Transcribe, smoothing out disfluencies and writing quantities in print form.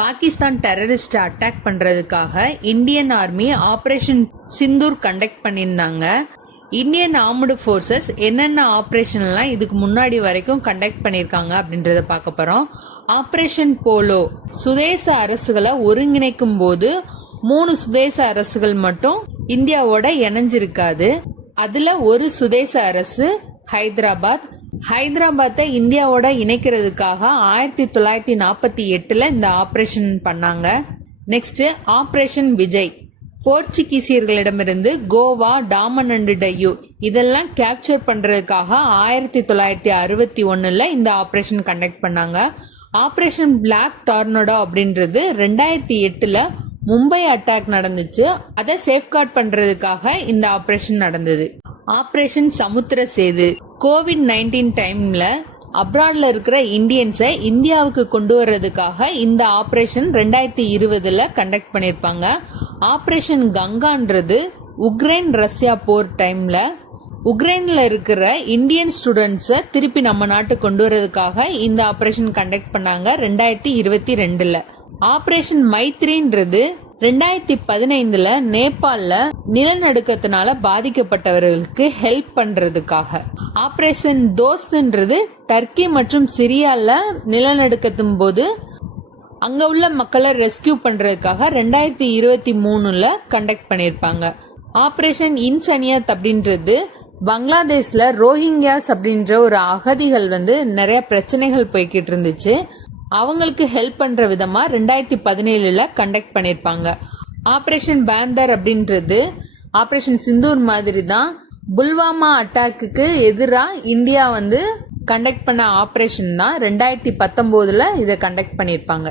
Pakistan terrorist attack பண்றதுக்காக Indian army operation Sindoor conduct பண்ணியிருந்தாங்க. Indian armed forces என்னென்ன ஆபரேஷன்லாம் இதுக்கு முன்னாடி வரைக்கும் கண்டக்ட் பண்ணியிருக்காங்க அப்படின்றத பார்க்க போறோம். ஆபரேஷன் போலோ சுதேச அரசுகளை ஒருங்கிணைக்கும் போது 3 சுதேச அரசுகள் மட்டும் இந்தியாவோட இணைஞ்சிருக்காது. அதுல ஒரு சுதேச அரசு ஹைதராபாத்தை இந்தியாவோட இணைக்கிறதுக்காக 1948 இந்த ஆபரேஷன் பண்ணாங்க. நெக்ஸ்ட் ஆபரேஷன் விஜய் போர்ச்சுகீசியர்களிடமிருந்து கோவா, டாமன் அண்ட் டையூ இதெல்லாம் கேப்சர் பண்றதுக்காக 1961 இந்த ஆபரேஷன் கண்டக்ட் பண்ணாங்க. ஆபரேஷன் பிளாக் டார்னடோ அப்படின்றது 2008 மும்பை அட்டாக் நடந்துச்சு. அதை சேஃப்கார்ட் பண்றதுக்காக இந்த ஆபரேஷன் நடந்தது. ஆபரேஷன் சமுத்திர சேது கோவிட்-19 டைம்ல அப்ராட்ல இருக்கிற இந்தியன்ஸை இந்தியாவுக்கு கொண்டு வர்றதுக்காக இந்த ஆபரேஷன் 2020 கண்டக்ட் பண்ணிருப்பாங்க. ஆபரேஷன் கங்கான்றது உக்ரைன் ரஷ்யா போர் டைம்ல உக்ரைன்ல இருக்கிற இந்தியன் ஸ்டூடெண்ட்ஸை திருப்பி நம்ம நாட்டுக்கு கொண்டு வர்றதுக்காக இந்த ஆபரேஷன் கண்டக்ட் பண்ணாங்க 2022. ஆபரேஷன் மைத்ரின்றது 2015 நேபாள்ல நிலநடுக்கத்தினால பாதிக்கப்பட்டவர்களுக்கு ஹெல்ப் பண்றதுக்காக. ஆபரேஷன் தோஸ்த்ன்றது டர்க்கி மற்றும் சிரியால நிலநடுக்கத்தின் போது அங்க உள்ள மக்களை ரெஸ்கியூ பண்றதுக்காக 2023 கண்டக்ட் பண்ணிருப்பாங்க. ஆபரேஷன் இன்சனியத் அப்படின்றது பங்களாதேஷ்ல ரோஹிங்கியாஸ் அப்படின்ற ஒரு அகதிகள் நிறைய பிரச்சனைகள் போய்கிட்டு இருந்துச்சு. அவங்களுக்கு ஹெல்ப் பண்ற விதமா 2017 கண்டக்ட் பண்ணிருப்பாங்க. ஆபரேஷன் பேந்தர் அப்படின்றது ஆபரேஷன் சிந்தூர் மாதிரி தான் புல்வாமா அட்டாக்கு எதிராக இந்தியா கண்டக்ட் பண்ண ஆபரேஷன் தான் 2019 இதை கண்டக்ட் பண்ணிருப்பாங்க.